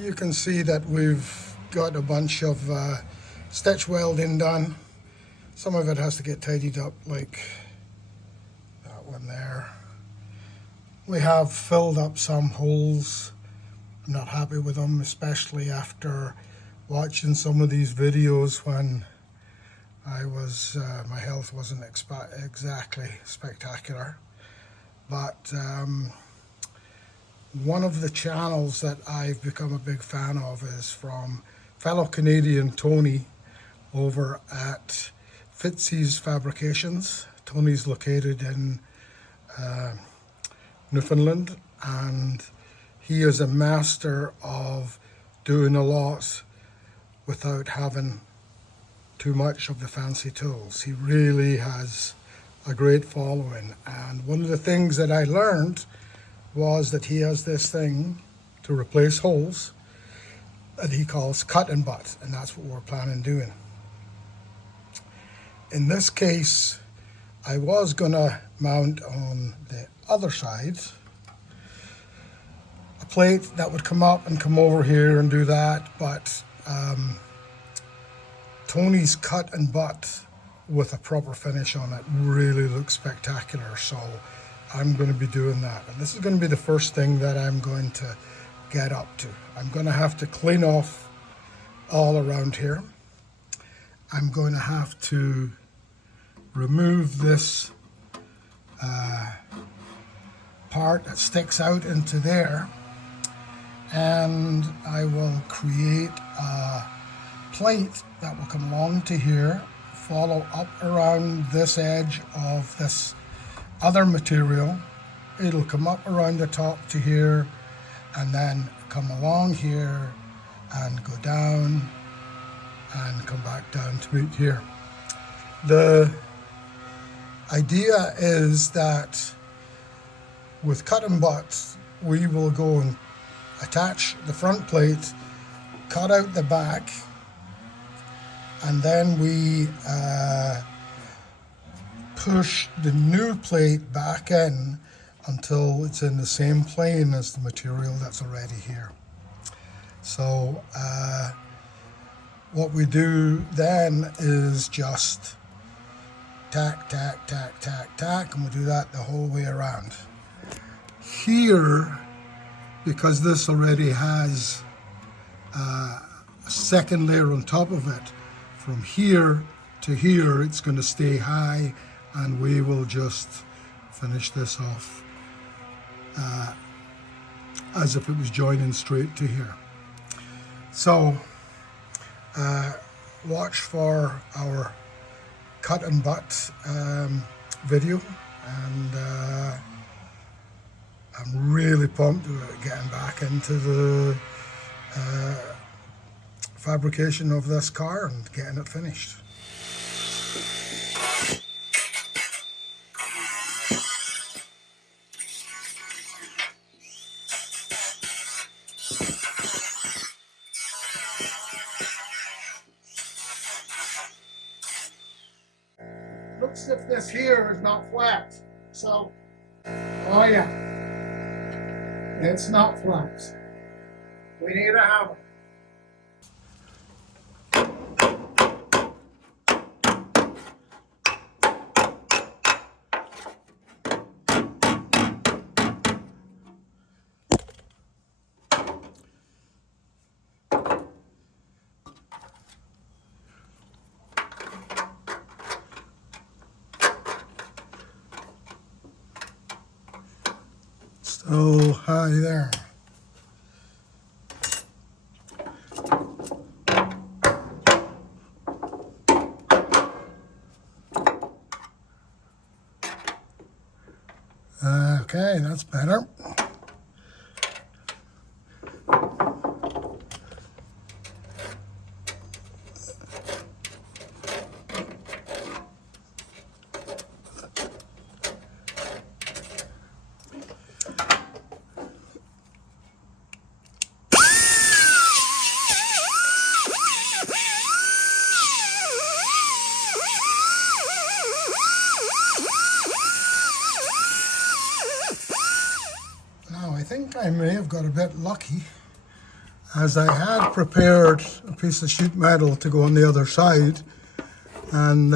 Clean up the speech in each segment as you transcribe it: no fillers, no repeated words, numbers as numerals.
you can see that we've got a bunch of stitch welding done. Some of it has to get tidied up, like that one there. We have filled up some holes. I'm not happy with them, especially after watching some of these videos when I was, my health wasn't exactly spectacular. But one of the channels that I've become a big fan of is from fellow Canadian Tony over at Fitzee's Fabrications. Tony's located in Newfoundland, and he is a master of doing a lot without having too much of the fancy tools. He really has a great following, and one of the things that I learned was that he has this thing to replace holes that he calls cut and butt, and that's what we're planning on doing. In this case, I was gonna mount on the other side a plate that would come up and come over here and do that, but Tony's cut and butt with a proper finish on it really looks spectacular, so I'm going to be doing that. And this is going to be the first thing that I'm going to get up to. I'm going to have to clean off all around here. I'm going to have to remove this part that sticks out into there, and I will create a plate that will come along to here, follow up around this edge of this other material. It'll come up around the top to here and then come along here and go down and come back down to meet here. The idea is that with cut and butt, we will go and attach the front plate, cut out the back, and then we push the new plate back in until it's in the same plane as the material that's already here. So what we do then is just tack, tack, tack, tack, tack, and we do that the whole way around. Here, because this already has a second layer on top of it, from here to here it's going to stay high, and we will just finish this off as if it was joining straight to here. So watch for our cut and butt video, and I'm really pumped about getting back into the fabrication of this car and getting it finished. Looks as if this here is not flat, so, oh yeah, it's not flat. We need a hammer. So high there. Okay, that's better. I think I may have got a bit lucky. as I had prepared a piece of sheet metal to go on the other side, and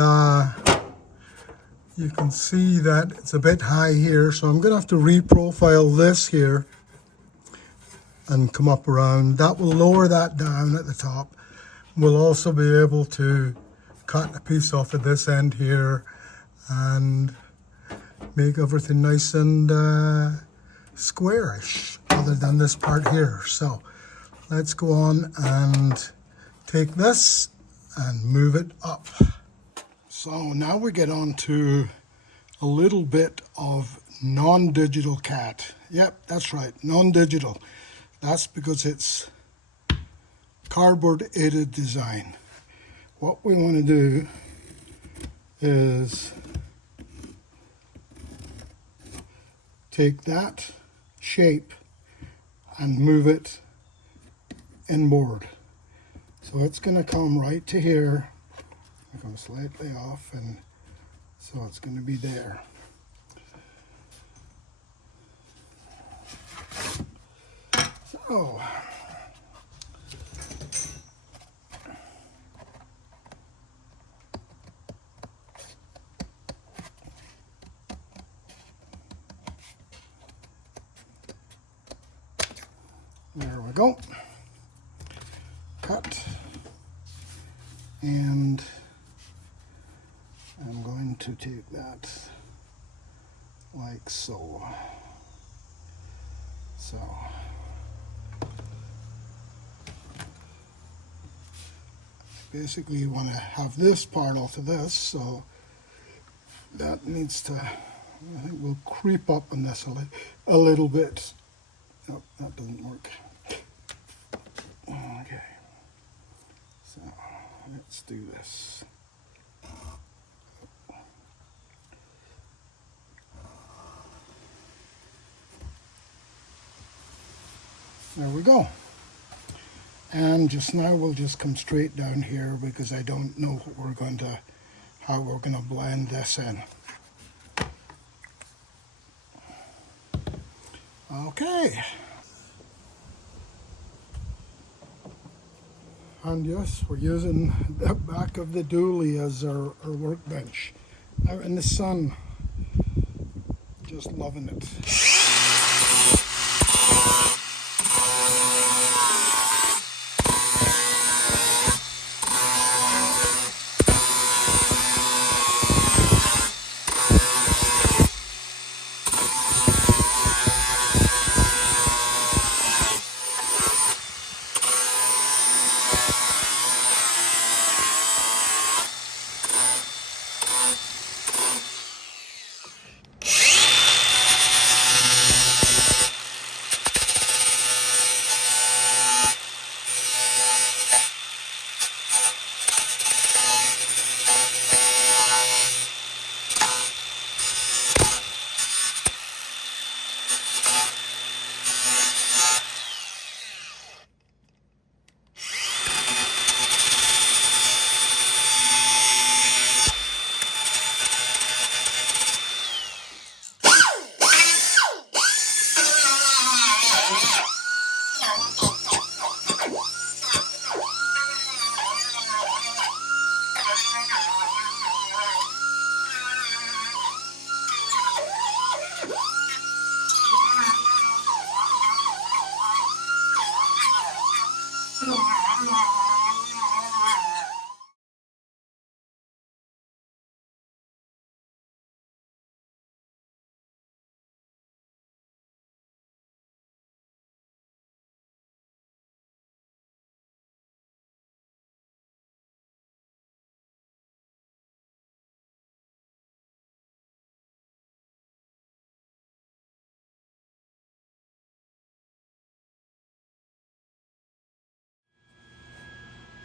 you can see that it's a bit high here, so I'm going to have to reprofile this here and come up around. That will lower that down at the top. We'll also be able to cut a piece off of this end here and make everything nice and squarish, other than this part here. So let's go on and take this and move it up. So now we get on to a little bit of non-digital CAD. Yep, that's right, non-digital. That's because it's cardboard aided design. What we want to do is take that shape and move it inboard. So it's going to come right to here. I go slightly off, and so it's going to be there. So there we go. Cut. And I'm going to take that like so. So basically you want to have this part off of this, so that needs to, I think we'll creep up on this a little bit. Nope, that doesn't work. Okay, so let's do this. There we go. And just now we'll just come straight down here because I don't know what how we're going to blend this in. Okay. And yes, we're using the back of the dually as our workbench. Out in the sun, just loving it.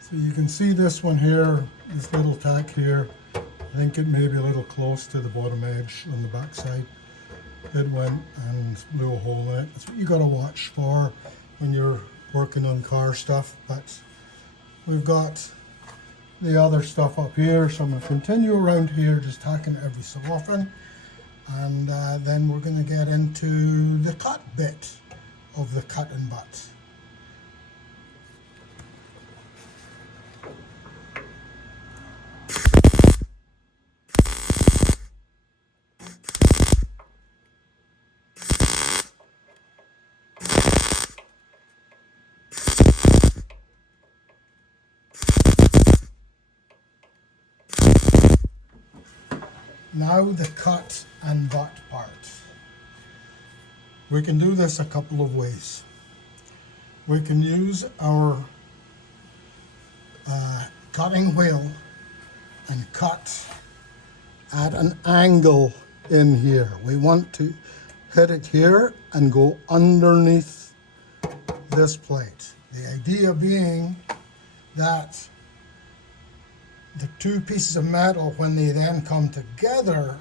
So you can see this one here, this little tack here. I think it may be a little close to the bottom edge on the back side. It went and blew a hole in it. That's what you got to watch for when you're working on car stuff. But we've got the other stuff up here, so I'm going to continue around here, just tacking it every so often. And then we're going to get into the cut bit of the cut and butt. Now the cut and butt part. We can do this a couple of ways. We can use our cutting wheel and cut at an angle in here. We want to hit it here and go underneath this plate. The idea being that the two pieces of metal, when they then come together,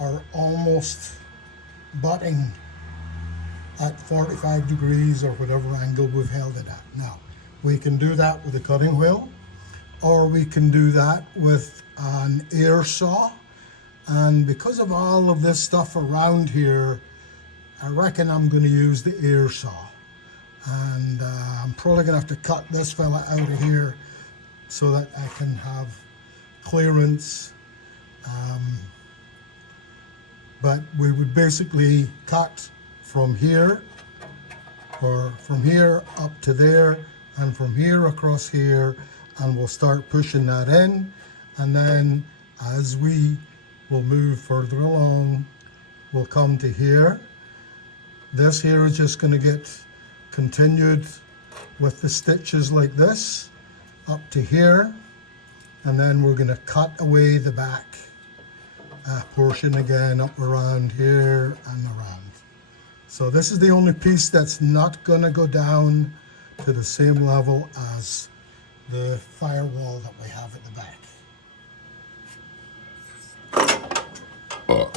are almost butting at 45 degrees or whatever angle we've held it at. Now, we can do that with a cutting wheel, or we can do that with an air saw. And because of all of this stuff around here, I reckon I'm going to use the air saw. And I'm probably going to have to cut this fella out of here so that I can have clearance. But we would basically cut from here, or from here up to there, and from here across here, and we'll start pushing that in. And then as we will move further along, we'll come to here. This here is just going to get continued with the stitches like this up to here, and then we're going to cut away the back portion again up around here and around. So this is the only piece that's not going to go down to the same level as the firewall that we have at the back. Wow.